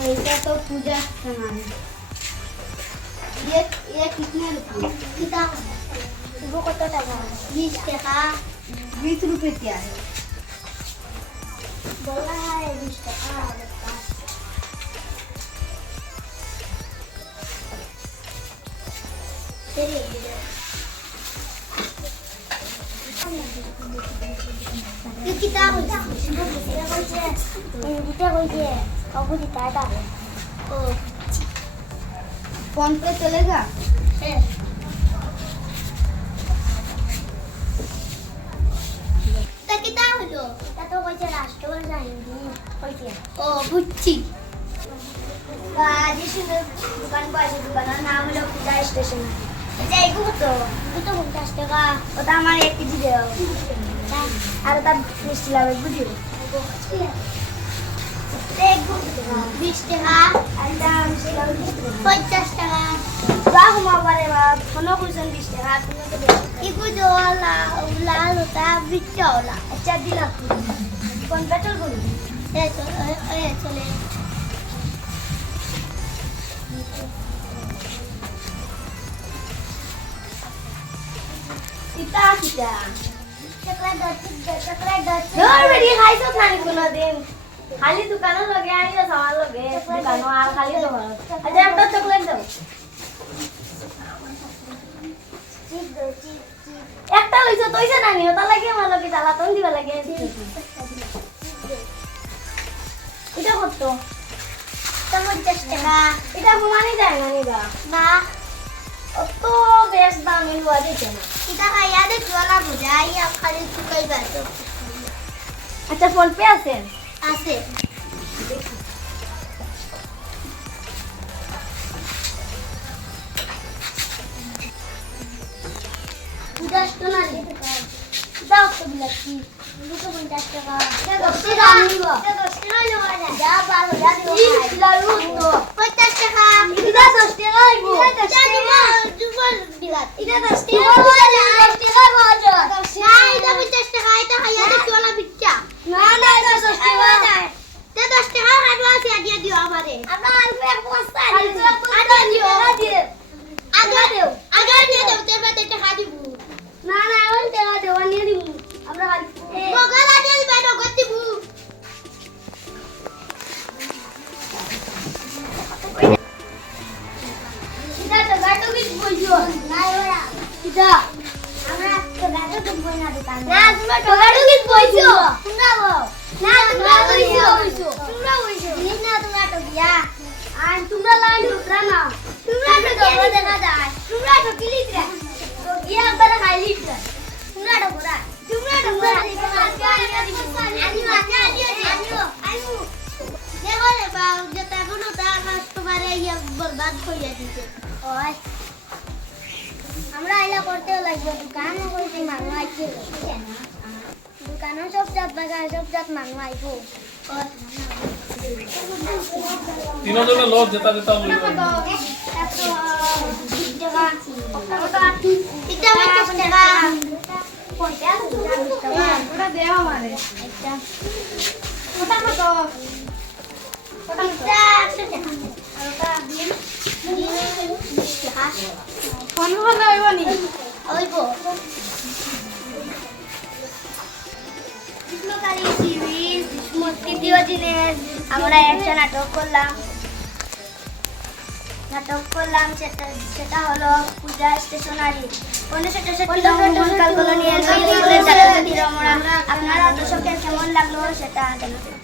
এইটা তো পূজার সামান ये ये कितने रुपये किताब वो कत टाका बीस टाका बीस रुपए क्या है बोला है बीस टाका तेरे 여기다 하고 있어. 내가 이제 여기다가 이제 어구지 달다. 어. 원패 떨레가. 네. 여기다 하죠. 나도 이제 라스트로 다니니. 거기. 어, 붙지. দোকান পাশে দোকানের নাম হলো পূজা স্টেশনারি যাই তো তো বলতে ওটা আমার এক কেজি দেও আর ওটা মিষ্টি লাগবে বুঝিও বিশ টাকা আর লাগবে পঞ্চাশ টাকা। বাহ মাবারে বাপ ফোনও করছেন বিশ টাকা ইকু জওয়ালা লাল ওটা বিচ্চা ওলা আচ্ছা দিলাম। কোন পেট্রোল করি এ, চলে। কিতা কিতা বেৰি খাইছ নানি কোনোদিন খালি দোকানত লগে আহি চাৱাৰ লগে দোকানৰ আৰু খালি দোকানত আজি এটা চকলেট দিওঁ একটা লইছ তইছে নানি ওটা লাগে আমার লগে জ্বালাতন দিবা লাগে এটা কত এটা পঞ্চাশ টাকা এটা কমানি যায় নানি বা না বেশ দামি লওয়া দিতে না এটা খাইয়া দে জলা বুঝাই আর খালি চুকাই বাতো আচ্ছা ফোন পে আছে। আছে দশ টাকা দাও তো বিলাসি দুটো পঞ্চাশ টাকা। দশ টাকা। যা ভালো যা দিও পঞ্চাশ টাকা এটা দশ টাকা লাগবো এটা বিলাস এটা দশ টাকা দশ টাকা পাওয়া যায় না এটা পঞ্চাশ টাকা এটা খাইয়া দে চলা বিচ্চা না না এটা দশ টাকা যায় তে দশ টাকা কাটবা আছে আদিয়া দিও আমারে আমরা অল্প এক বস্তা আদিয়া দিও আদিয়া দিও আদিয়া দিও তে বাতে টাকা দিব না না ওই টাকা দেওয়া নিয়ে দিব আমরা নগদ আদিয়া দিবা নগদ দিব এটা তো গাটো কি বইছো না ওরা এটা আমরা তো গাটো তো বই না দোকান না তোমরা তো গাটো কি বইছো তোমরা বল না তোমরা বইছো তোমরা তো গিয়া আর তোমরা লাইন উতরা না তোমরা তো দৌড় দেখা যায় তোমরা তো কিলিত্রা তো গিয়া একবার খাই লিত্রা তোমরা তো বড়া তোমরা তো বড়া আনি আনি আনি আনি আনি দেখো রে বাউ যেটা কোনো তা কাস্টমারে ইয়া বরবাদ কইয়া দিছে ওই আমরা আইলা করতে লাগবে দোকান করতে মানুষ আইছে দোকানে সব জাত বাগা সব জাত মানুষ আইব তিনজনে লস ফোন হলো হইবনি ওইব তৃতীয় দিনে আমরা একটা নাটক করলাম। নাটক করলাম সেটা সেটা হলো পূজা স্টেশনারি। আপনারা দর্শকের কেমন লাগল সেটা জানাবেন